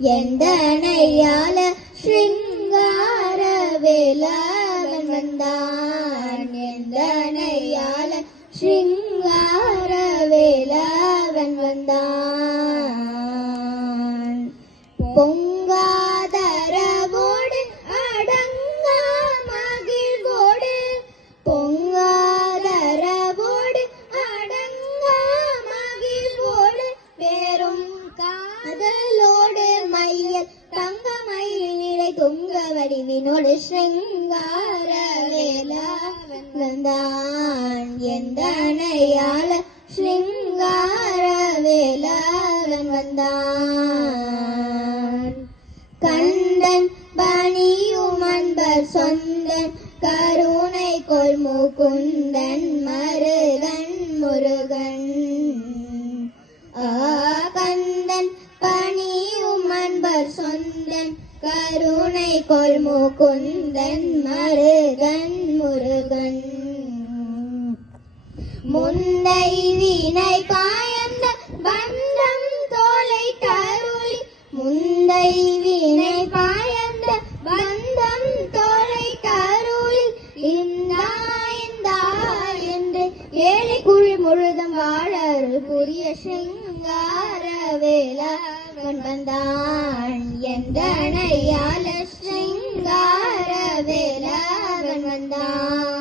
எந்தனையால ஸ்ருங்கார வேலவன் வந்தான். எந்தனையால ஸ்ருங்கார வேலவன் வந்தான். பொங்காதரவோடு அடங்கா மகிழ்வோடு பொங்காதரவோடு அடங்கா மகிழ்வோடு பேரும் காதலோடு மையல் தங்கமயில் நிறை துங்க வடிவினோடு ஸ்ருங்கார வேலவன் வந்தான். எந்தனையால ஸ்ருங்கார வேலவன் வந்தான். கந்தன் பணியும் அன்பர் சொந்தன் கருணை கொள் முகுந்தன் மருகன் முருகன். கந்தன் பணியும் அன்பர் சொந்தன் கருணை கொள் முகுந்தன் மருகன் முருகன். முந்தை வினை பாயந்த பந்தம் தோலை தருளி முந்தை வினை பாயந்த பந்தம் தோலை தருளி இந்தா இந்தா என்று ஏழை குழி முழுதும் வாழறு புரிய ஸ்ருங்கார வேலவன் வந்தான். எந்தனையால ஸ்ருங்கார வேலவன் வந்தான்.